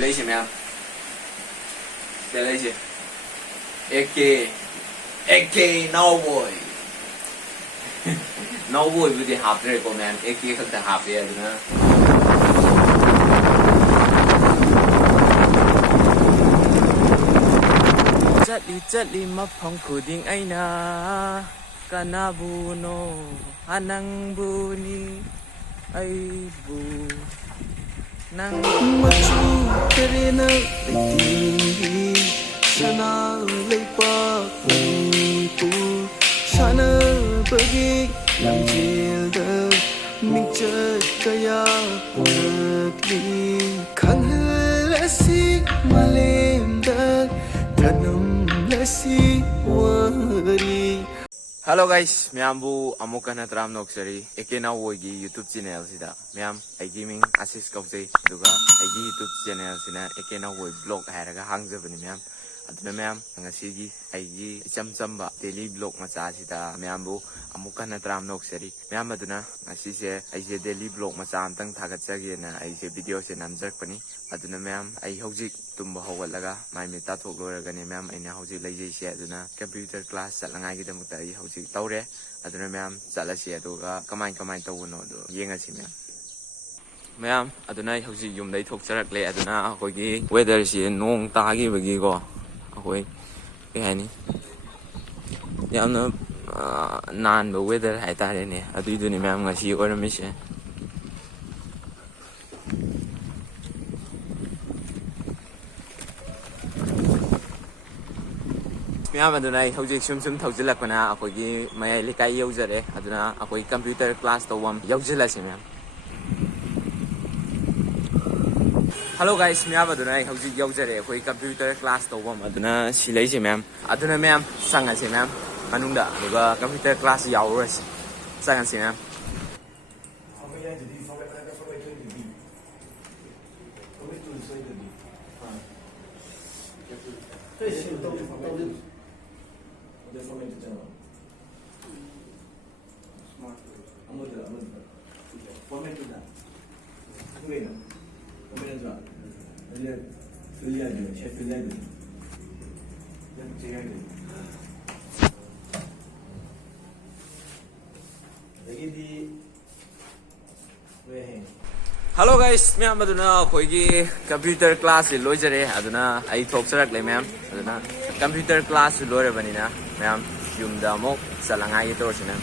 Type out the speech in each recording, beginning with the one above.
lấy gì mẹ để lấy gì AK no boy no boy với thì hạp rồi cô mẹ AK không thể hạp về nữa Chali mapang kuding ay na kanabuno anang buni ay bu nang machu terena liti sana lepa pu sana bagi lamjil da mingchat kaya purli khang lasi malem da tanam lasi wari. Hello guys, Miambu amukan na tram noksari. Ekena wogi YouTube channel sida. Miam, aigi ming Asis kausay. Duga aigi YouTube channel sina ekena wogi vlog haraga hangjabani miam. Aduna miam ngasigi aigi chamba daily vlog macha sida miambu amukan na tram noksari. Miam aduna ngasise aigi daily vlog macha amtang thagatsagi na aigi video se namjakpani. Aduna miam ai hojik tumba hawalaga mai mi tathok loiragani miam aina hojik laijai se aduna computer class chalangai gi damukta ai hojik tawre aduna miam chalasi aduga kamai tawuno do yengasi miam aduna ai hojik yum dai thok charakle aduna akogi weather si nong tagi bagi ko akoi ke hani yamna nan bo weather hai tare ne adui ni miam ngasi oramise miam aduna hojik sum thojilakna akogi mai likai yaujare aduna akoi computer class tawam yaujilasi miam. Hello guys, miam aduna hojik yaujare akoi computer class tawam aduna silai se miam aduna miam sanga se miam manungda aduga computer class yaurasi sanga se miam Hello guys, miam aduna koigi computer class loijare aduna ai thoksarak le miam aduna computer class loire banina miam yumda mo salangai to sina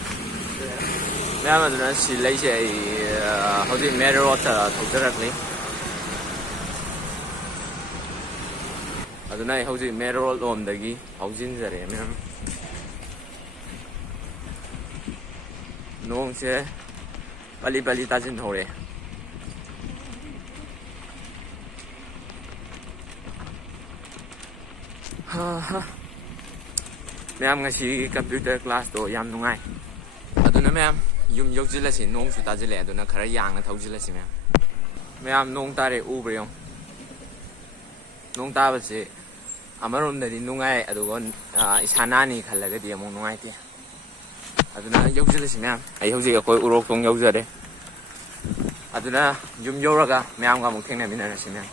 miam aduna silai se ai hojik merot thoksarak le aduna hojik merot om dagi haujin jare miam nong se bali tajin hore Miam ngasi computer class to yam nungai aduna miam yum yojilasi nong su tajile aduna khara yang thojilasi miam nong tare ubriyong nong tabase amarom dadi nungai adugon isanani khalaga di among nungai ti aduna yojilasi miam ai hoji akoi urok tong yojare aduna yum yoraga miam ga muktheng na minarasi miam.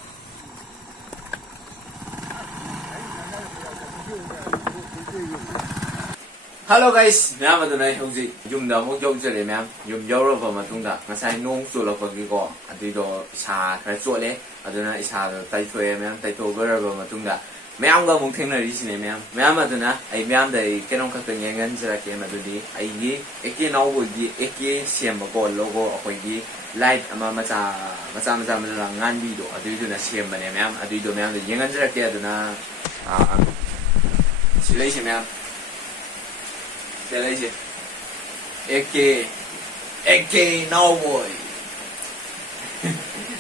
Hello guys, miam aduna hojik yumda mo yojare miam yum yoraba matungda ngasai nong chulakpagi ko adido sa khara chole aduna isa do taithoe miam taithogaraba matungda miam ga muktheng na risine miam aduna ai miam dai kenom khakta ngengan jara ke madudi ai gi eke nawo gi eke semba ko logo akoi gi light ama macha ngan bi do adido na semba ne miam adido miam da yengan jara ke aduna silai se miam Delay AK no boy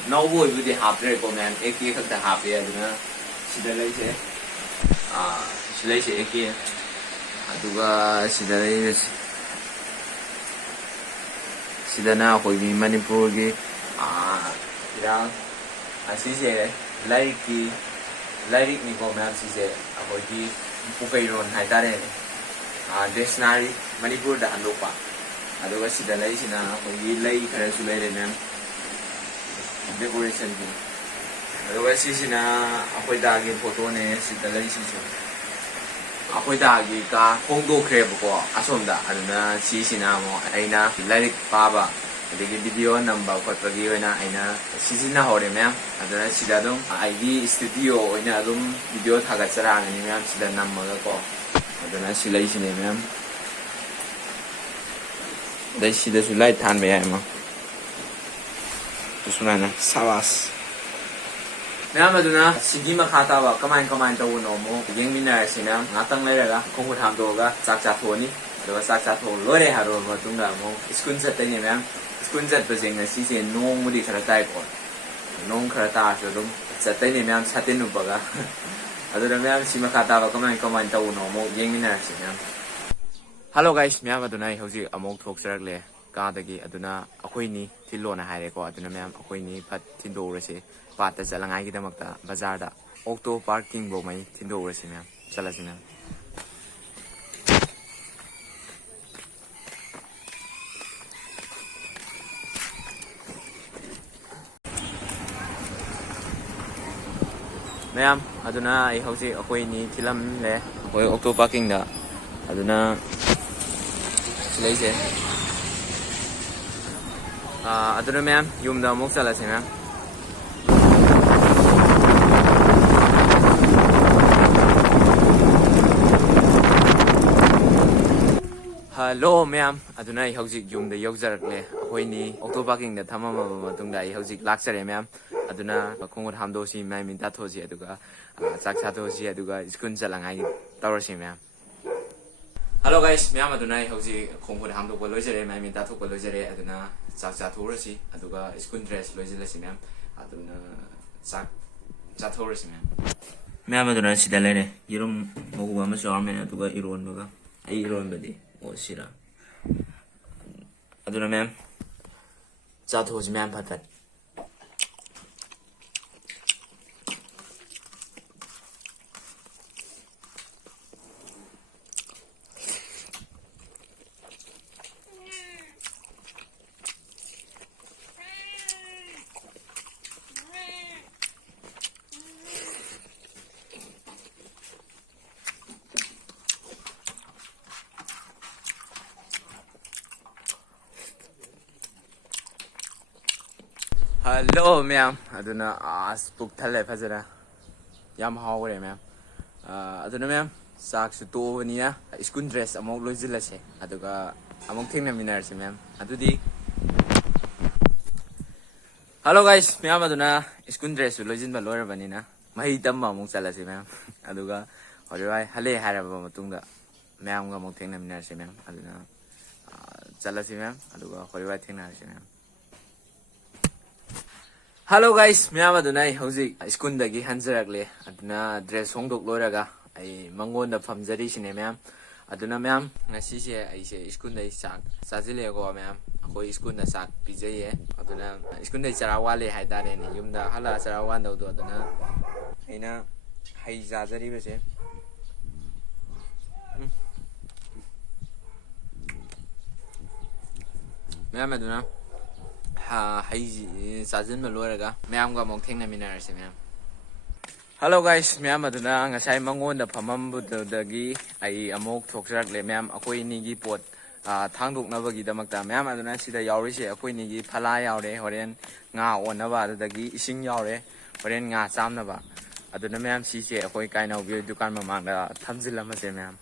no boy với thì hạp rồi cô mẹ AK không thể hạp về nữa silai se AK aduga sidana koi Manipur gi irang asise lairik ni ko mẹ asise akoi gi pukairon hai tare dictionary Manipur da handopa aduga sida lai sina koi lai khara su lai re ma'am decoration gi ꯑꯗꯨꯒ ꯁꯤꯁꯤꯅ ꯑꯩꯈꯣꯏ ꯗꯥꯒꯤ ꯐꯣꯇꯣꯅꯦ ꯁꯤꯗ ꯂꯩꯁꯤꯁꯨ ꯑꯩꯈꯣꯏ ꯗꯥꯒꯤ ꯀꯥ ꯍꯣꯡꯗꯣꯛꯈ꯭ꯔꯦꯕꯀꯣ ꯑꯁꯣꯝꯗ ꯑꯗꯨꯅ ꯁꯤꯁꯤꯅ ꯑꯃꯨꯛ ꯑꯩꯅ ꯂꯥꯏꯔꯤꯛ ꯄꯥꯕ ꯑꯗꯒꯤ ꯚꯤꯗꯤꯑꯣ ꯅꯝꯕ ꯈꯣꯠꯄꯒꯤ ꯑꯣꯏꯅ ꯑꯩꯅ ꯁꯤꯖꯤꯟꯅꯍꯧꯔꯦ ꯃꯌꯥꯝ ꯑꯗꯨꯅ ꯁꯤꯗ ꯑꯗꯨꯝ ꯑꯩꯒꯤ ꯏꯁꯇꯨꯗꯤꯑꯣ ꯑꯣꯏꯅ ꯑꯗꯨꯝ ꯚꯤꯗꯤꯑꯣ ꯊꯥꯒꯠꯆꯔꯛꯑꯒꯅꯤ ꯃꯌꯥꯝ ꯁꯤꯗ ꯅꯝꯃꯒꯀꯣ ꯑꯗꯨꯅ ꯁꯤ ꯂꯩꯁꯤꯅꯦ ꯃꯌꯥꯝ ꯑꯗꯩ ꯁꯤꯗꯁꯨ ꯂꯥꯏꯠ ꯊꯥꯟꯕ ꯌꯥꯏ ꯑꯃ ꯁꯨꯃꯥꯏꯅ ꯁꯥꯕꯥꯁ ꯃꯌꯥꯝ ꯑꯗꯨꯅ ꯁꯤꯒꯤ ꯃꯈꯥ ꯇꯥꯕ ꯀꯃꯥꯏ ꯇꯧꯕꯅꯣ ꯑꯃꯨꯛ ꯌꯦꯡꯃꯤꯟꯅꯔꯁꯤ ꯃꯌꯥꯝ ꯉꯥꯛꯇꯪ ꯂꯩꯔꯒ ꯈꯣꯡ ꯈꯨꯠ ꯍꯥꯝꯗꯣꯛꯑꯒ ꯆꯥꯛ ꯆꯥꯊꯣꯛꯑꯅꯤ ꯑꯗꯨꯒ ꯆꯥꯛ ꯆꯥꯊꯣꯛ ꯂꯣꯏꯔꯦ ꯍꯥꯏꯔꯕ ꯃꯇꯨꯡꯗ ꯑꯃꯨꯛ ꯁ꯭ꯀꯨꯜ ꯆꯠꯇꯣꯏꯅꯦ ꯃꯌꯥꯝ ꯁ꯭ꯀꯨꯜ ꯆꯠꯄꯁꯦ ꯉꯁꯤꯁꯦ ꯅꯣꯡꯕꯨꯗꯤ ꯈꯔ ꯇꯥꯏꯀꯣ ꯅꯣꯡ ꯈꯔ ꯇꯥꯔꯁꯨ ꯑꯗꯨꯝ ꯆꯠꯇꯣꯏꯅꯦ ꯃꯌꯥꯝ ꯁꯥꯇꯤꯟ ꯎꯞꯄꯒ ꯑꯗꯨꯅ ꯃꯌꯥꯝ ꯁꯤ ꯃꯈꯥ ꯇꯥꯕ ꯀꯃꯥꯏ ꯇꯧꯕꯅꯣ ꯑꯃꯨꯛ ꯌꯦꯡꯃꯤꯟꯅꯔꯁꯤ ꯃꯌꯥꯝ ꯍꯜꯂꯣ ꯒꯥꯏꯁ ꯃꯌꯥꯝ ꯑꯗꯨꯅ ꯑꯩ ꯍꯧꯖꯤꯛ ꯑꯃꯨꯛ ꯊꯣꯛꯆꯔꯛꯂꯦ ꯀꯥꯗꯒꯤ ꯑꯗꯨꯅ ꯑꯩꯈꯣꯏꯅꯤ ꯊꯤꯜꯂꯣꯅ ꯍꯥꯏꯔꯦꯀꯣ ꯑꯗꯨꯅ ꯃꯌꯥꯝ ꯑꯩꯈꯣꯏꯅꯤ ꯐꯠ ꯊꯤꯟꯗꯣꯛꯎꯔꯁꯤ ꯄꯥꯠꯇ ꯆꯠꯂꯉꯥꯏꯒꯤꯗꯃꯛꯇ ꯕꯖꯥꯔꯗ ꯑꯣꯛꯇꯣ ꯄꯥꯔꯀꯤꯡꯐꯧ ꯃꯩ ꯊꯤꯟꯗꯣꯛꯎꯔꯁꯤ ꯃꯌꯥꯝ ꯆꯠꯂꯁꯤ ꯃꯌꯥꯝ ꯃꯌꯥꯝ ꯑꯗꯨꯅ ꯑꯩ ꯍꯧꯖꯤꯛ ꯑꯩꯈꯣꯏꯅꯤ ꯊꯤꯜꯂꯝꯂꯦ ꯑꯩꯈꯣꯏ ꯑꯣꯛꯇꯣ ꯄꯥꯔꯀꯤꯡꯗ ꯑꯗꯨꯅ ꯂꯩꯁꯦ ꯑꯗꯨꯅ ꯃꯌꯥꯝ ꯌꯨꯝꯗ ꯑꯃꯨꯛ ꯆꯠꯂꯁꯤ ꯃꯌꯥꯝ ꯍꯜꯂꯣ ꯃꯌꯥꯝ ꯑꯗꯨꯅ ꯑꯩ ꯍꯧꯖꯤꯛ ꯌꯨꯝꯗ ꯌꯧꯖꯔꯛꯂꯦ ꯑꯩꯈꯣꯏꯅꯤ ꯑꯣꯛꯇꯣ ꯄꯥꯔꯀꯤꯡꯗ ꯊꯝꯃꯝꯃꯕ ꯃꯇꯨꯡꯗ ꯑꯩ ꯍꯧꯖꯤꯛ ꯂꯥꯛꯆꯔꯦ ꯃꯌꯥꯝ ꯑꯗꯨꯅ ꯈꯣꯡꯒꯨꯠ ꯍꯥꯝꯗꯣꯛꯑꯁꯤ ꯃꯥꯏ ꯃꯤꯠ ꯇꯥꯊꯣꯛꯑꯁꯤ ꯑꯗꯨꯒ ꯆꯥꯛ ꯆꯥꯊꯣꯛꯑꯁꯤ ꯑꯗꯨꯒ ꯁ꯭ꯀꯨꯜ ꯆꯠꯂꯉꯥꯏꯒꯤ ꯇꯧꯔꯁꯤ ꯃꯌꯥꯝ ꯍꯜꯂꯣ ꯒꯥꯏꯁ ꯃꯌꯥꯝ ꯑꯗꯨꯅ ꯑꯩ ꯍꯧꯖꯤꯛ ꯈꯣꯡꯒꯨꯠ ꯍꯥꯝꯗꯣꯛꯄ ꯂꯣꯏꯖꯔꯦ ꯃꯥꯏ ꯃꯤꯠ ꯇꯥꯊꯣꯛꯄ ꯂꯣꯏꯖꯔꯦ ꯑꯗꯨꯅ ꯆꯥꯛ ꯆꯥꯊꯣꯛꯎꯔꯁꯤ ꯑꯗꯨꯒ ꯁ꯭ꯀꯨꯜ ꯗ꯭ꯔꯦꯁ ꯂꯣꯏꯁꯤꯜꯂꯁꯤ ꯃꯌꯥꯝ ꯑꯗꯨꯅ ꯆꯥꯛ ꯆꯥꯊꯣꯛꯎꯔꯁꯤ ꯃꯌꯥꯝ ꯑꯗꯨꯅ ꯁꯤꯗ ꯂꯩꯔꯦ ꯌꯦꯔꯨꯝ ꯉꯧꯕ ꯑꯃꯁꯨ ꯌꯥꯎꯔꯝꯃꯦ ꯑꯗꯨꯒ ꯏꯔꯣꯟꯕꯒ ꯑꯩ ꯏꯔꯣꯟꯕꯗꯤ ꯁꯤꯔ ꯑꯗꯨꯅ ꯃꯌꯥꯝ ꯆꯥꯊꯣꯛꯑꯁꯤ ꯃꯌꯥꯝ ꯐꯠ ꯐꯠ ꯍꯜꯂꯣ ꯃꯌꯥꯝ ꯑꯗꯨꯅ ꯄꯨꯛ ꯊꯜꯂꯦ ꯐꯖꯅ ꯌꯥꯝ ꯍꯥꯎꯈ꯭ꯔꯦ ꯃꯌꯥꯝ ꯑꯗꯨꯅ ꯃꯌꯥꯝ ꯆꯥꯛꯁꯨ ꯇꯣꯛꯑꯕꯅꯤꯅ ꯁ꯭ꯀꯨꯜ ꯗ꯭ꯔꯦꯁ ꯑꯃꯨꯛ ꯂꯣꯏꯁꯤꯜꯂꯁꯦ ꯑꯗꯨꯒ ꯑꯃꯨꯛ ꯊꯦꯡꯅꯃꯤꯟꯅꯔꯁꯤ ꯃꯌꯥꯝ ꯑꯗꯨꯗꯤ ꯍꯜꯂꯣ ꯒꯥꯏꯁ ꯃꯌꯥꯝ ꯑꯗꯨꯅ ꯁ꯭ꯀꯨꯜ ꯗ꯭ꯔꯦꯁꯁꯨ ꯂꯣꯏꯁꯤꯟꯕ ꯂꯣꯏꯔꯕꯅꯤ나 ꯃꯍꯩ ꯇꯝꯕ ꯑꯃꯨꯛ ꯆꯠꯂꯁꯤ ꯃꯌꯥꯝ ꯑꯗꯨꯒ ꯍꯣꯔꯦꯟ ꯍꯜꯂꯛꯑꯦ ꯍꯥꯏꯔꯕ ꯃꯇꯨꯡꯗ ꯃꯌꯥꯝꯒ ꯑꯃꯨꯛ ꯊꯦꯡꯅꯃꯤꯟꯅꯔꯁꯤ ꯃꯌꯥꯝ ꯑꯗꯨꯅ ꯆꯠꯂꯁꯤ ꯃꯌꯥꯝ ꯑꯗꯨꯒ ꯍꯣꯔꯦꯟ ꯊꯦꯡꯅꯔꯁꯤ ꯃꯌꯥꯝ ꯍꯜꯂꯣ ꯒꯥꯏꯁ ꯃꯌꯥꯝ ꯑꯗꯨꯅ ꯑꯩ ꯍꯧꯖꯤꯛ ꯁ꯭ꯀꯨꯜꯗꯒꯤ ꯍꯟꯖꯔꯛꯂꯦ ꯑꯗꯨꯅ ꯗ꯭ꯔꯦꯁ ꯍꯣꯡꯗꯣꯛ ꯂꯣꯏꯔꯒ ꯑꯩ ꯃꯉꯣꯟꯗ ꯐꯝꯖꯔꯤꯁꯤꯅꯦ ꯃꯌꯥꯝ ꯑꯗꯨꯅ ꯃꯌꯥꯝ ꯉꯁꯤꯁꯦ ꯑꯩꯁꯦ ꯁ꯭ꯀꯨꯜꯗꯩ ꯆꯥꯛ ꯆꯥꯁꯤꯜꯂꯛꯑꯦꯀꯣ ꯃꯌꯥꯝ ꯑꯩꯈꯣꯏ ꯁ꯭ꯀꯨꯜꯗ ꯆꯥꯛ ꯄꯤꯖꯩꯌꯦ ꯑꯗꯨꯅ ꯁ꯭ꯀꯨꯜꯗꯩ ꯆꯔꯥ ꯋꯥꯠꯂꯦ ꯍꯥꯏꯇꯥꯔꯦꯅꯦ ꯌꯨꯝꯗ ꯍꯜꯂꯛꯑ ꯆꯔꯥ ꯋꯥꯟꯗꯧꯗꯣ ꯑꯗꯨꯅ ꯑꯩꯅ ꯍꯩ ꯆꯥꯖꯔꯤꯕꯁꯦ ꯃꯌꯥꯝ ꯑꯗꯨꯅ ꯍꯩꯁꯤ ꯆꯥꯁꯤꯟꯕ ꯂꯣꯏꯔꯒ ꯃꯌꯥꯝꯒ ꯑꯃꯨꯛ ꯊꯦꯡꯅꯃꯤꯟꯅꯔꯁꯤ ꯃꯌꯥꯝ ꯍꯜꯂꯣ ꯒꯥꯏꯁ ꯃꯌꯥꯝ ꯑꯗꯨꯅ ꯉꯁꯥꯏ ꯃꯉꯣꯟꯗ ꯐꯝꯃꯝꯕꯗꯨꯗꯒꯤ ꯑꯩ ꯑꯃꯨꯛ ꯊꯣꯛꯆꯔꯛꯂꯦ ꯃꯌꯥꯝ ꯑꯩꯈꯣꯏ ꯑꯅꯤꯒꯤ ꯄꯣꯠ ꯊꯥꯡꯗꯣꯛꯅꯕꯒꯤꯗꯃꯛꯇ ꯃꯌꯥꯝ ꯑꯗꯨꯅ ꯁꯤꯗ ꯌꯥꯎꯔꯤꯁꯦ ꯑꯩꯈꯣꯏ ꯑꯅꯤꯒꯤ ꯐꯂꯥ ꯌꯥꯎꯔꯦ ꯍꯣꯔꯦꯟ ꯉꯥ ꯑꯣꯟꯅꯕ ꯑꯗꯨꯗꯒꯤ ꯏꯁꯤꯡ ꯌꯥꯎꯔꯦ ꯍꯣꯔꯦꯟ ꯉꯥ ꯆꯥꯝꯅꯕ ꯑꯗꯨꯅ ꯃꯌꯥꯝ ꯁꯤꯁꯦ ꯑꯩꯈꯣꯏ ꯀꯥꯏꯅꯧꯒꯤ ꯗꯨꯀꯥꯟ ꯃꯃꯥꯡꯗ ꯊꯝꯖꯤꯜꯂꯝꯃꯁꯦ ꯃꯌꯥꯝ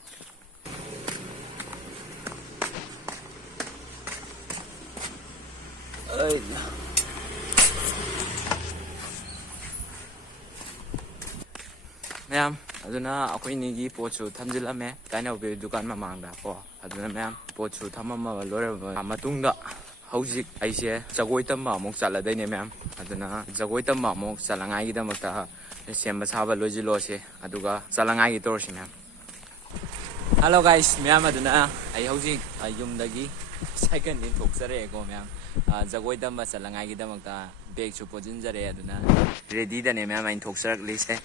ꯃꯌꯥꯝ ꯑꯗꯨꯅ ꯑꯩꯈꯣꯏ ꯑꯅꯤꯒꯤ ꯄꯣꯠꯁꯨ ꯊꯝꯖꯤꯜꯂꯝꯃꯦ ꯀꯥꯏꯅꯧꯒꯤ ꯗꯨꯀꯥꯟ ꯃꯃꯥꯡꯗ ꯀꯣ ꯑꯗꯨꯅ ꯃꯌꯥꯝ ꯄꯣꯠꯁꯨ ꯊꯝꯃꯝꯃꯕ ꯂꯣꯏꯔꯕ ꯃꯇꯨꯡꯗ ꯍꯧꯖꯤꯛ ꯑꯩꯁꯦ ꯖꯒꯣꯏ ꯇꯝꯕ ꯑꯃꯨꯛ ꯆꯠꯂꯗꯣꯏꯅꯦ ꯃꯌꯥꯝ ꯑꯗꯨꯅ ꯖꯒꯣꯏ ꯇꯝꯕ ꯑꯃꯨꯛ ꯆꯠꯂꯉꯥꯏꯒꯤꯗꯃꯛꯇ ꯁꯦꯝꯕ ꯁꯥꯕ ꯂꯣꯏꯁꯤꯜꯂꯣꯁꯤ ꯑꯗꯨꯒ ꯆꯠꯂꯉꯥꯏꯒꯤ ꯇꯧꯔꯁꯤ ꯃꯌꯥꯝ ꯍꯜꯂꯣ ꯒꯥꯏꯁ ꯃꯌꯥꯝ ꯑꯗꯨꯅ ꯑꯩ ꯍꯧꯖꯤꯛ ꯌꯨꯝꯗꯒꯤ ꯁꯥꯏꯀꯜꯗꯤ ꯊꯣꯛꯆꯔꯛꯑꯦꯀꯣ ꯃꯌꯥꯝ ꯖꯒꯣꯏ ꯇꯝꯕ ꯆꯠꯂꯉꯥꯏꯒꯤꯗꯃꯛꯇ ꯕꯦꯒꯁꯨ ꯄꯣꯠꯁꯤꯟꯖꯔꯦ ꯑꯗꯨꯅ ꯔꯦꯗꯤꯗꯅꯦ ꯃꯌꯥꯝ ꯑꯩꯅ ꯊꯣꯛꯆꯔꯛꯂꯤꯁꯦ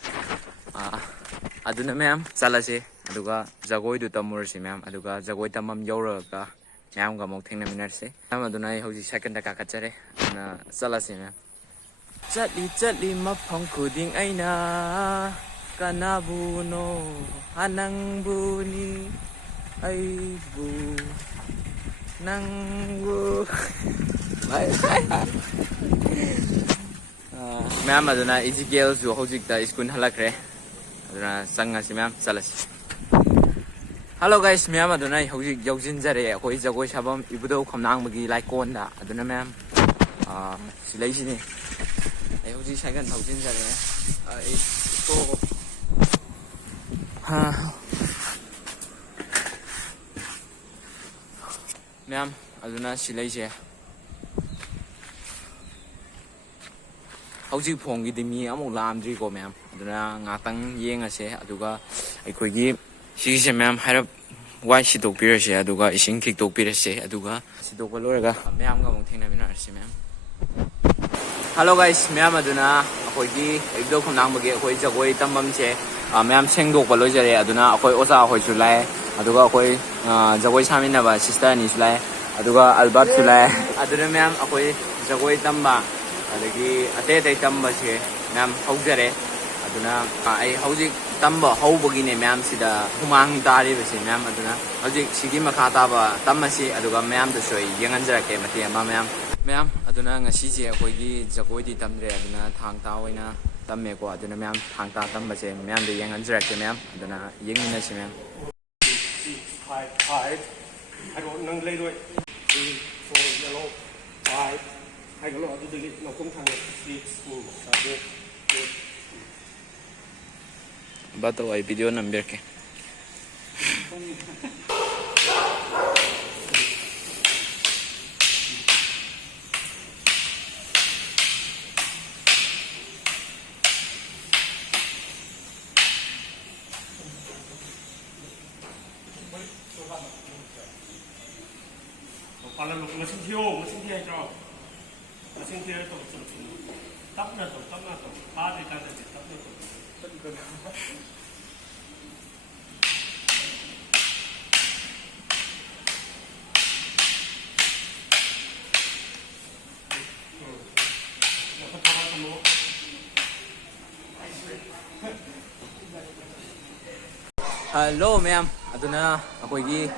ꯑꯗꯨꯅ ꯃꯌꯥꯝ ꯆꯠꯂꯁꯤ ꯑꯗꯨꯒ ꯖꯒꯣꯏꯗꯨ ꯇꯝꯃꯨꯔꯁꯤ ꯃꯌꯥꯝ ꯑꯗꯨꯒ ꯖꯒꯣꯏ ꯇꯝꯐꯝ ꯌꯧꯔꯒ ꯃꯌꯥꯝꯒ ꯑꯃꯨꯛ ꯊꯦꯡꯅꯃꯤꯟꯅꯔꯁꯤ ꯃꯌꯥꯝ ꯑꯗꯨꯅ ꯑꯩ ꯍꯧꯖꯤꯛ ꯁꯥꯏꯀꯜꯗ ꯀꯥꯈꯠꯆꯔꯦ ꯑꯗꯨꯅ ꯆꯠꯂꯁꯤ ꯃꯌꯥꯝ ꯆꯠꯂꯤ ꯃꯐꯝ ꯈꯨꯗꯤꯡ ꯑꯩꯅ ꯀꯅꯥꯕꯨꯅꯣ ꯅꯪꯕꯨꯅꯤ ꯑꯩꯕꯨ ꯅꯪꯕꯨ ꯃꯌꯥꯝ ꯑꯗꯨꯅ ꯏꯖꯤꯀꯦꯜꯁꯨ ꯍꯧꯖꯤꯛꯇ ꯁ꯭ꯀꯨꯜ ꯍꯜꯂꯛꯈ꯭ꯔꯦ ꯑꯗꯨꯅ ꯆꯪꯉꯁꯤ ꯃꯌꯥꯝ ꯆꯠꯂꯁꯤ ꯍꯜꯂꯣ ꯒꯥꯏꯁ ꯃꯌꯥꯝ ꯑꯗꯨꯅ ꯑꯩ ꯍꯧꯖꯤꯛ ꯌꯧꯁꯤꯟꯖꯔꯦ ꯑꯩꯈꯣꯏ ꯖꯒꯣꯏ ꯁꯥꯐꯝ ꯏꯕꯨꯙꯧ ꯈꯝꯅꯥꯡꯕꯒꯤ ꯂꯥꯏꯀꯣꯟꯗ ꯑꯗꯨꯅ ꯃꯌꯥꯝ ꯁꯤꯂꯩꯁꯤꯅꯤ ꯑꯩ ꯍꯧꯖꯤꯛ ꯁꯥꯏꯀꯜ ꯊꯧꯖꯤꯟꯖꯔꯦ ꯑꯩ ꯃꯌꯥꯝ ꯑꯗꯨꯅ ꯁꯤꯂꯩꯁꯦ ꯍꯧꯖꯤꯛ ꯐꯣꯡꯒꯤꯗꯤ ꯃꯤ ꯑꯃꯨꯛ ꯂꯥꯛꯑꯝꯗ꯭ꯔꯤꯀꯣ ꯃꯌꯥꯝ ꯑꯗꯨꯅ ꯉꯥꯛꯇꯪ ꯌꯦꯡꯉꯁꯦ ꯑꯗꯨꯒ ꯑꯩꯈꯣꯏꯒꯤ ꯁꯤꯒꯤꯁꯦ ꯃꯌꯥꯝ ꯍꯥꯏꯔꯞ ꯋꯥꯏ ꯁꯤꯠꯇꯣꯛꯄꯤꯔꯁꯦ ꯑꯗꯨꯒ ꯏꯁꯤꯡ ꯈꯤꯛꯇꯣꯛꯄꯤꯔꯁꯦ ꯑꯗꯨꯒ ꯁꯤꯠꯇꯣꯛꯄ ꯂꯣꯏꯔꯒ ꯃꯌꯥꯝꯒ ꯑꯃꯨꯛ ꯊꯦꯡꯅꯃꯤꯟꯅꯔꯁꯤ ꯃꯌꯥꯝ ꯍꯜꯂꯣ ꯒꯥꯏꯁ ꯃꯌꯥꯝ ꯑꯗꯨꯅ ꯑꯩꯈꯣꯏꯒꯤ ꯏꯕꯨꯙꯧ ꯈꯝꯅꯥꯡꯕꯒꯤ ꯑꯩꯈꯣꯏ ꯖꯒꯣꯏ ꯇꯝꯐꯝꯁꯦ ꯃꯌꯥꯝ ꯁꯦꯡꯗꯣꯛꯄ ꯂꯣꯏꯖꯔꯦ ꯑꯗꯨꯅ ꯑꯩꯈꯣꯏ ꯑꯣꯖꯥ ꯍꯣꯏꯁꯨ ꯂꯥꯛꯑꯦ ꯑꯗꯨꯒ ꯑꯩꯈꯣꯏ ꯖꯒꯣꯏ ꯁꯥꯃꯤꯟꯅꯕ ꯁꯤꯁꯇꯔ ꯑꯅꯤꯁꯨ ꯂꯥꯛꯑꯦ ꯑꯗꯨꯒ ꯑꯜꯕꯥꯔꯠꯁꯨ ꯂꯥꯛꯑꯦ ꯑꯗꯨꯅ ꯃꯌꯥꯝ ꯑꯩꯈꯣꯏ ꯖꯒꯣꯏ ꯇꯝꯕ ꯑꯗꯒꯤ ꯑꯇꯩ ꯑꯇꯩ ꯇꯝꯕꯁꯦ ꯃꯌꯥꯝ ꯍꯧꯖꯔꯦ ꯑꯗꯨꯅ ꯑꯩ ꯍꯧꯖꯤꯛ ꯇꯝꯕ ꯍꯧꯕꯒꯤꯅꯦ ꯃꯌꯥꯝ ꯁꯤꯗ ꯍꯨꯃꯥꯡ ꯇꯥꯔꯤꯕꯁꯦ ꯃꯌꯥꯝ ꯑꯗꯨꯅ ꯍꯧꯖꯤꯛ ꯁꯤꯒꯤ ꯃꯈꯥ ꯇꯥꯕ ꯇꯝꯃꯁꯤ ꯑꯗꯨꯒ ꯃꯌꯥꯝꯗꯁꯨ ꯑꯩ ꯌꯦꯡꯍꯟꯖꯔꯛꯀꯦ ꯃꯇꯦꯛ ꯑꯃ ꯃꯌꯥꯝ ꯑꯗꯨꯅ ꯉꯁꯤꯁꯦ ꯑꯩꯈꯣꯏꯒꯤ ꯖꯒꯣꯏꯗꯤ ꯇꯝꯗ꯭ꯔꯦ ꯑꯗꯨꯅ ꯊꯥꯡ ꯇꯥ ꯑꯣꯏꯅ ꯇꯝꯃꯦꯀꯣ ꯑꯗꯨꯅ ꯃꯌꯥꯝ ꯊꯥꯡ ꯇꯥ ꯇꯝꯕꯁꯦ ꯃꯌꯥꯝꯗ ꯌꯦꯡꯍꯟꯖꯔꯛꯀꯦ ꯃꯌꯥꯝ ꯑꯗꯨꯅ ꯌꯦꯡꯃꯤꯟꯅꯁꯤ ꯃꯌꯥꯝ ꯍꯥꯏꯔꯣ ꯅꯪ ꯂꯩꯔꯣꯏ 3 4 ꯌꯦꯜꯂꯣ 5 ꯍꯥꯏꯒꯠꯂꯣ ꯑꯗꯨꯗꯒꯤ ꯂꯧꯈꯣꯡ ꯊꯥꯡꯉꯦ 6 7 ꯕꯥꯇꯣ ꯑꯩ ꯚꯤꯗꯤꯑꯣ ꯅꯝꯕꯤꯔꯛꯀꯦ 빨라로 머신 튀어 해줘 머신 튀어 또 땀나 또 바지 따뜻해 땀나 또 ꯍꯜꯂꯣ ꯃꯌꯥꯝ ꯑꯗꯨꯅ ꯑꯩꯈꯣꯏꯒꯤ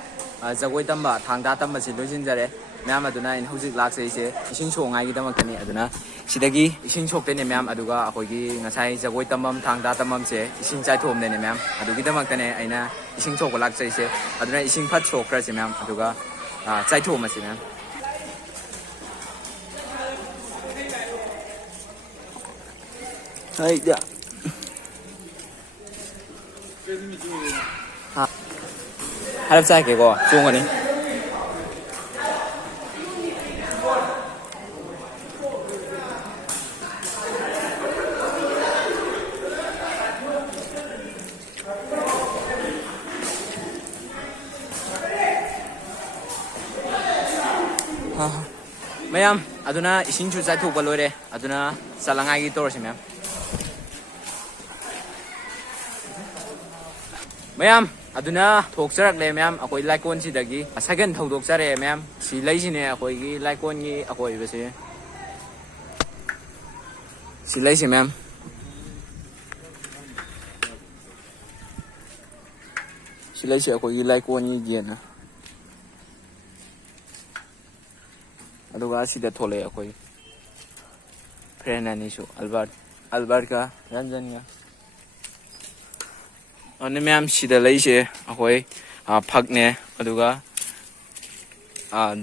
ꯖꯒꯣꯏ ꯇꯝꯕ ꯊꯥꯡ ꯇꯥ ꯇꯝꯕꯁꯤ ꯂꯣꯏꯁꯤꯟꯖꯔꯦ ꯃꯌꯥꯝ ꯑꯗꯨꯅ ꯑꯩꯅ ꯍꯧꯖꯤꯛ ꯂꯥꯛꯆꯔꯤꯁꯦ ꯏꯁꯤꯡ ꯁꯣꯛꯅꯉꯥꯏꯒꯤꯗꯃꯛꯇꯅꯤ ꯑꯗꯨꯅ ꯁꯤꯗꯒꯤ ꯏꯁꯤꯡ ꯁꯣꯛꯇꯣꯏꯅꯦ ꯃꯌꯥꯝ ꯑꯗꯨꯒ ꯑꯩꯈꯣꯏꯒꯤ ꯉꯁꯥꯏ ꯖꯒꯣꯏ ꯇꯝꯐꯝ ꯊꯥꯡ ꯇꯥ ꯇꯝꯐꯝꯁꯦ ꯏꯁꯤꯡ ꯆꯥꯏꯊꯣꯛꯑꯝꯗꯣꯏꯅꯦ ꯃꯌꯥꯝ ꯑꯗꯨꯒꯤꯗꯃꯛꯇꯅꯦ ꯑꯩꯅ ꯏꯁꯤꯡ ꯁꯣꯛꯄ ꯂꯥꯛꯆꯔꯤꯁꯦ ꯑꯗꯨꯅ ꯏꯁꯤꯡ ꯐꯠ ꯁꯣꯛꯈ꯭ꯔꯁꯤ ꯃꯌꯥꯝ ꯑꯗꯨꯒ ꯆꯥꯏꯊꯣꯛꯑꯝꯃꯁꯤ ꯃꯌꯥꯝ ꯍꯥꯏꯗ ꯍꯥꯏꯔꯞ ꯆꯥꯏꯒꯦꯀꯣ ꯆꯣꯡꯒꯅꯤ ꯃꯌꯥꯝ ꯑꯗꯨꯅ ꯏꯁꯤꯡꯁꯨ ꯆꯥꯏꯊꯣꯛꯄ ꯂꯣꯏꯔꯦ ꯑꯗꯨꯅ ꯆꯠꯂꯉꯥꯏꯒꯤ ꯇꯧꯔꯁꯤ ꯃꯌꯥꯝ ꯑꯗꯨꯅ ꯊꯣꯛꯆꯔꯛꯂꯦ ꯃꯌꯥꯝ ꯑꯩꯈꯣꯏ ꯂꯥꯏꯀꯣꯟꯁꯤꯗꯒꯤ ꯁꯥꯏꯀꯜ ꯊꯧꯗꯣꯛꯆꯔꯛꯑꯦ ꯃꯌꯥꯝ ꯁꯤ ꯂꯩꯁꯤꯅꯦ ꯑꯩꯈꯣꯏꯒꯤ ꯂꯥꯏꯀꯣꯟꯒꯤ ꯑꯀꯣꯏꯕꯁꯦ ꯁꯤ ꯂꯩꯁꯤ ꯃꯌꯥꯝ ꯁꯤ ꯂꯩꯁꯤ ꯑꯩꯈꯣꯏꯒꯤ ꯂꯥꯏꯀꯣꯟꯒꯤ ꯒꯦꯠꯅ ꯑꯗꯨꯒ ꯁꯤꯗ ꯊꯣꯛꯂꯛꯑꯦ ꯑꯩꯈꯣꯏ ꯐ꯭ꯔꯦꯟ ꯑꯅꯤꯁꯨ ꯑꯜꯕꯥꯔꯠꯀ ꯔꯟꯖꯟꯒ ꯑꯗꯨꯅ ꯃꯌꯥꯝ ꯁꯤꯗ ꯂꯩꯁꯦ ꯑꯩꯈꯣꯏ ꯐꯛꯅꯦ ꯑꯗꯨꯒ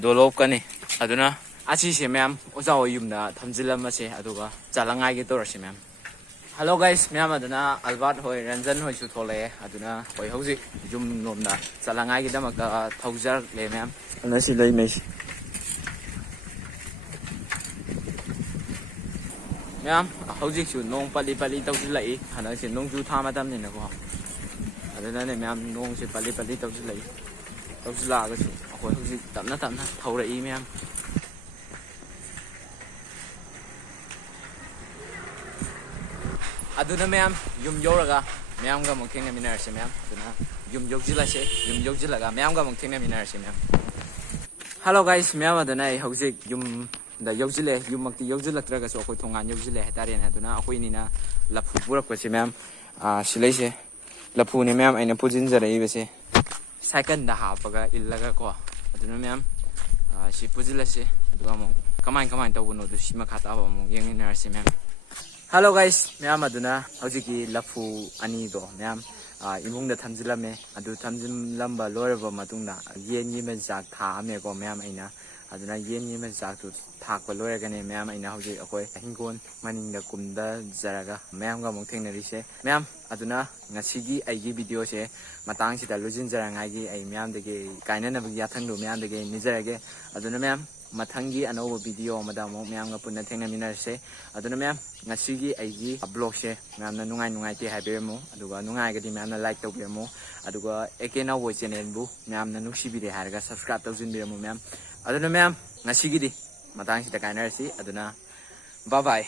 ꯗꯣꯂꯣꯞꯀꯅꯤ ꯑꯗꯨꯅ ꯑꯁꯤꯁꯦ ꯃꯌꯥꯝ ꯑꯣꯖꯥ ꯍꯣꯏ ꯌꯨꯝꯗ ꯊꯝꯖꯤꯜꯂꯝꯃꯁꯦ ꯑꯗꯨꯒ ꯆꯠꯂꯉꯥꯏꯒꯤ ꯇꯧꯔꯁꯤ ꯃꯌꯥꯝ ꯍꯜꯂꯣ ꯒꯥꯏꯁ ꯃꯌꯥꯝ ꯑꯗꯨꯅ ꯑꯜꯕꯥꯔꯠ ꯍꯣꯏ ꯔꯟꯖꯟ ꯍꯣꯏꯁꯨ ꯊꯣꯛꯂꯛꯑꯦ ꯑꯗꯨꯅ ꯑꯩꯈꯣꯏ ꯍꯧꯖꯤꯛ ꯌꯨꯝ ꯂꯣꯝꯗ ꯆꯠꯂꯉꯥꯏꯒꯤꯗꯃꯛꯇ ꯊꯧꯖꯔꯛꯂꯦ ꯃꯌꯥꯝ ꯑꯗꯨꯅ ꯁꯤ ꯂꯩꯅꯩꯁꯤ ꯃꯌꯥꯝ ꯍꯧꯖꯤꯛꯁꯨ ꯅꯣꯡ ꯄꯠꯂꯤ ꯇꯧꯁꯤꯜꯂꯛꯏ ꯍꯟꯗꯛꯁꯦ ꯅꯣꯡꯖꯨ ꯊꯥ ꯃꯇꯝꯅꯤꯅꯀꯣ ꯑꯗꯨꯅꯅꯦ ꯃꯌꯥꯝ ꯅꯣꯡꯁꯦ ꯄꯠꯂꯤ ꯇꯧꯁꯤꯜꯂꯛꯑꯒꯁꯨ ꯑꯩꯈꯣꯏ ꯍꯧꯖꯤꯛ ꯇꯞꯅ ꯊꯧꯔꯛꯏ ꯃꯌꯥꯝ ꯑꯗꯨꯅ ꯃꯌꯥꯝ ꯌꯨꯝ ꯌꯧꯔꯒ ꯃꯌꯥꯝꯒ ꯑꯃꯨꯛ ꯊꯦꯡꯅꯃꯤꯟꯅꯔꯁꯤ ꯃꯌꯥꯝ ꯑꯗꯨꯅ ꯌꯨꯝ ꯌꯧꯁꯤꯜꯂꯁꯦ ꯌꯨꯝ ꯌꯧꯁꯤꯜꯂꯒ ꯃꯌꯥꯝꯒ ꯑꯃꯨꯛ ꯊꯦꯡꯅꯃꯤꯟꯅꯔꯁꯤ ꯃꯌꯥꯝ ꯍꯜꯂꯣ ꯒꯥꯏꯁ ꯃꯌꯥꯝ ꯑꯗꯨꯅ ꯑꯩ ꯍꯧꯖꯤꯛ ꯌꯨꯝ ꯗ ꯌꯧꯁꯤꯜꯂꯦ ꯌꯨꯝꯃꯛꯇꯤ ꯌꯧꯁꯤꯜꯂꯛꯇ꯭ꯔꯒꯁꯨ ꯑꯩꯈꯣꯏ ꯊꯣꯡꯒꯥꯟ ꯌꯧꯁꯤꯜꯂꯦ ꯍꯥꯏꯇꯥꯔꯦꯅꯦ ꯑꯗꯨꯅ ꯑꯩꯈꯣꯏꯅꯤꯅ ꯂꯐꯨ ꯄꯨꯔꯛꯄꯁꯦ ꯃꯌꯥꯝ ꯁꯤꯂꯩꯁꯦ ꯂꯐꯨꯅꯦ ꯃꯌꯥꯝ ꯑꯩꯅ ꯄꯨꯁꯤꯟꯖꯔꯛꯏꯕꯁꯦ ꯁꯥꯏꯀꯜꯗ ꯍꯥꯞꯄꯒ ꯏꯜꯂꯒ ꯀꯣ ꯑꯗꯨꯅ ꯃꯌꯥꯝ ꯁꯤ ꯄꯨꯁꯤꯜꯂꯁꯤ ꯑꯗꯨꯒ ꯑꯃꯨꯛ ꯀꯃꯥꯏꯅ ꯇꯧꯕꯅꯣꯗꯨ ꯁꯤ ꯃꯈꯥ ꯇꯥꯕ ꯑꯃꯨꯛ ꯌꯦꯡꯃꯤꯟꯅꯔꯁꯤ ꯃꯌꯥꯝ ꯍꯜꯂꯣ ꯒꯥꯏꯁ ꯃꯌꯥꯝ ꯑꯗꯨꯅ ꯍꯧꯖꯤꯛꯀꯤ ꯂꯐꯨ ꯑꯅꯤꯗꯣ ꯃꯌꯥꯝ ꯏꯃꯨꯡꯗ ꯊꯝꯖꯤꯜꯂꯝꯃꯦ ꯑꯗꯨ ꯊꯝꯖꯤꯜꯂꯝꯕ ꯂꯣꯏꯔꯕ ꯃꯇꯨꯡꯗ ꯌꯦꯟꯒꯤ ꯃꯆꯤꯟꯖꯥꯛ ꯊꯥꯛꯑꯝꯃꯦꯀꯣ ꯃꯌꯥꯝ ꯑꯩꯅ ꯑꯗꯨꯅ ꯌꯦꯟꯒꯤ ꯃꯆꯤꯟꯖꯥꯛꯇꯨ ꯊꯥꯛꯄ ꯂꯣꯏꯔꯒꯅꯦ ꯃꯌꯥꯝ ꯑꯩꯅ ꯍꯧꯖꯤꯛ ꯑꯩꯈꯣꯏ ꯍꯤꯡꯒꯣꯜ ꯃꯅꯤꯡꯗ ꯀꯨꯝꯊꯖꯔꯒ ꯃꯌꯥꯝꯒ ꯑꯃꯨꯛ ꯊꯦꯡꯅꯔꯤꯁꯦ ꯃꯌꯥꯝ ꯑꯗꯨꯅ ꯉꯁꯤꯒꯤ ꯑꯩꯒꯤ ꯚꯤꯗꯤꯑꯣꯁꯦ ꯃꯇꯥꯡꯁꯤꯗ ꯂꯣꯏꯁꯤꯟꯖꯔꯉꯥꯏꯒꯤ ꯑꯩ ꯃꯌꯥꯝꯗꯒꯤ ꯀꯥꯏꯅꯅꯕꯒꯤ ꯌꯥꯊꯪꯗꯨ ꯃꯌꯥꯝꯗꯒꯤ ꯑꯩ ꯅꯤꯖꯔꯒꯦ ꯑꯗꯨꯅ ꯃꯌꯥꯝ ꯃꯊꯪꯒꯤ ꯑꯅꯧꯕ ꯚꯤꯗꯤꯑꯣ ꯑꯃꯗ ꯑꯃꯨꯛ ꯃꯌꯥꯝꯒ ꯄꯨꯟꯅ ꯊꯦꯡꯅꯃꯤꯟꯅꯔꯁꯦ ꯑꯗꯨꯅ ꯃꯌꯥꯝ ꯉꯁꯤꯒꯤ ꯑꯩꯒꯤ ꯕ꯭ꯂꯣꯒꯁꯦ ꯃꯌꯥꯝꯅ ꯅꯨꯡꯉꯥꯏꯇꯦ ꯍꯥꯏꯕꯤꯔꯝꯃꯨ ꯑꯗꯨꯒ ꯅꯨꯡꯉꯥꯏꯔꯒꯗꯤ ꯃꯌꯥꯝꯅ ꯂꯥꯏꯛ ꯇꯧꯕꯤꯔꯝꯃꯨ ꯑꯗꯨꯒ ꯑꯦꯀꯦ ꯅꯥꯎꯕꯣꯏ ꯆꯦꯅꯦꯜꯕꯨ ꯃꯌꯥꯝꯅ ꯅꯨꯡꯁꯤꯕꯤꯔꯦ ꯍꯥꯏꯔꯒ ꯁꯕꯁꯀ꯭ꯔꯥꯏꯕ ꯇꯧꯁꯤꯟꯕꯤꯔꯝꯃꯨ ꯃꯌꯥꯝ ꯑꯗꯨꯅ ꯃꯌꯥꯝ ꯉꯁꯤꯒꯤꯗꯤ ꯃꯇꯥꯡꯁꯤꯗ ꯀꯥꯏꯅꯔꯁꯤ ꯑꯗꯨꯅ ꯕꯥꯏ ꯕꯥꯏ